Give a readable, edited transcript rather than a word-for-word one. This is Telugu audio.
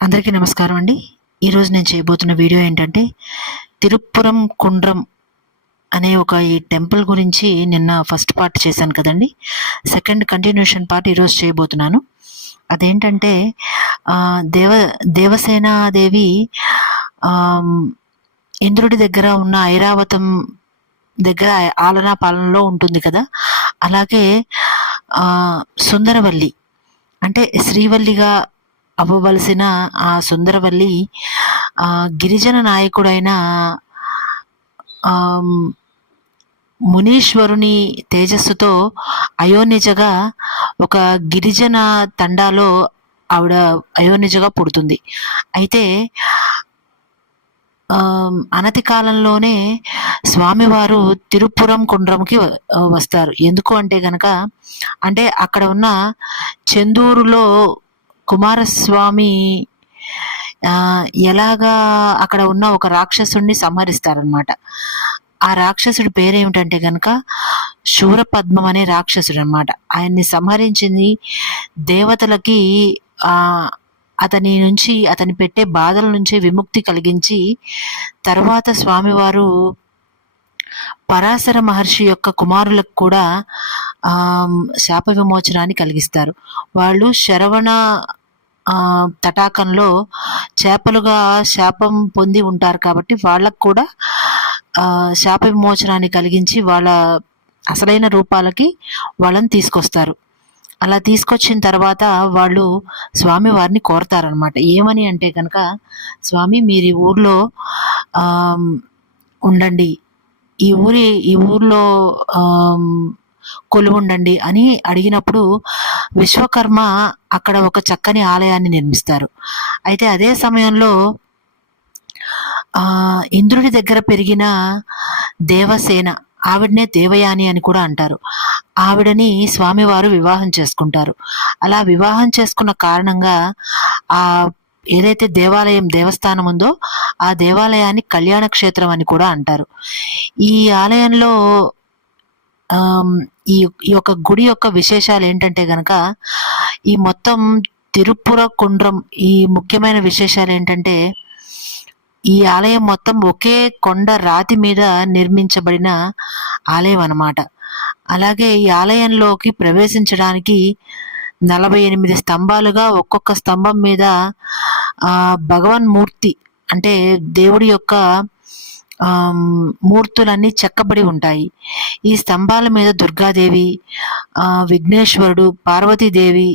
అందరికీ నమస్కారం అండి. ఈరోజు నేను చేయబోతున్న వీడియో ఏంటంటే, తిరుప్పురం కుండ్రం అనే ఈ టెంపుల్ గురించి నిన్న ఫస్ట్ పార్ట్ చేశాను కదండీ! సెకండ్ కంటిన్యూషన్ పార్ట్ ఈరోజు చేయబోతున్నాను. అదేంటంటే దేవసేనాదేవి ఇంద్రుడి దగ్గర ఉన్న ఐరావతం దగ్గర ఆలనా పాలనలో ఉంటుంది కదా! అలాగే సుందరవల్లి అంటే శ్రీవల్లిగా అవ్వవలసిన ఆ సుందరవల్లి గిరిజన నాయకుడైన మునీశ్వరుని తేజస్సుతో అయోనిజగా ఒక గిరిజన తండాలో ఆవిడ అయోనిజగా పుడుతుంది. అయితే అనతి కాలంలోనే స్వామివారు తిరుపురం కుండ్రంకి వస్తారు. ఎందుకు అంటే గనక అంటే అక్కడ ఉన్న చెందూరులో కుమారస్వామి ఎలాగా అక్కడ ఉన్న ఒక రాక్షసుడిని సంహరిస్తారనమాట. ఆ రాక్షసుడి పేరేమిటంటే గనక శూరపద్మం అనే రాక్షసుడు అనమాట. ఆయన్ని సంహరించింది దేవతలకి అతని పెట్టే బాధల నుంచి విముక్తి కలిగించి తర్వాత స్వామివారు పరాశర మహర్షి యొక్క కుమారులకు కూడా శాప విమోచనాన్ని కలిగిస్తారు. వాళ్ళు శరవణ తటాకంలో చేపలుగా శాపం పొంది ఉంటారు కాబట్టి వాళ్ళకు కూడా శాప విమోచనాన్ని కలిగించి వాళ్ళ అసలైన రూపాలకి వాళ్ళని తీసుకొస్తారు. అలా తీసుకొచ్చిన తర్వాత వాళ్ళు స్వామివారిని కోరతారనమాట. ఏమని అంటే కనుక, స్వామి మీరు ఈ ఊర్లో ఉండండి, ఈ ఊర్లో కొలువుండండి అని అడిగినప్పుడు విశ్వకర్మ అక్కడ ఒక చక్కని ఆలయాన్ని నిర్మిస్తారు. అయితే అదే సమయంలో ఇంద్రుడి దగ్గర పెరిగిన దేవసేన, ఆవిడనే దేవయాని అని కూడా అంటారు, ఆవిడని స్వామివారు వివాహం చేసుకుంటారు. అలా వివాహం చేసుకున్న కారణంగా ఏదైతే దేవస్థానం ఉందో ఆ దేవాలయాన్ని కళ్యాణ క్షేత్రం అని కూడా అంటారు. ఈ ఆలయంలో ఈ యొక్క గుడి యొక్క విశేషాలు ఏంటంటే గనక, ఈ మొత్తం తిరుపుర కుండ్రం ఈ ముఖ్యమైన విశేషాలు ఏంటంటే, ఈ ఆలయం మొత్తం ఒకే కొండ రాతి మీద నిర్మించబడిన ఆలయం అన్నమాట. అలాగే ఈ ఆలయంలోకి ప్రవేశించడానికి 48 స్తంభాలుగా ఒక్కొక్క స్తంభం మీద భగవన్మూర్తి అంటే దేవుడి యొక్క మూర్తులన్నీ చెక్కబడి ఉంటాయి. ఈ స్తంభాల మీద దుర్గాదేవి, విఘ్నేశ్వరుడు, పార్వతీదేవి,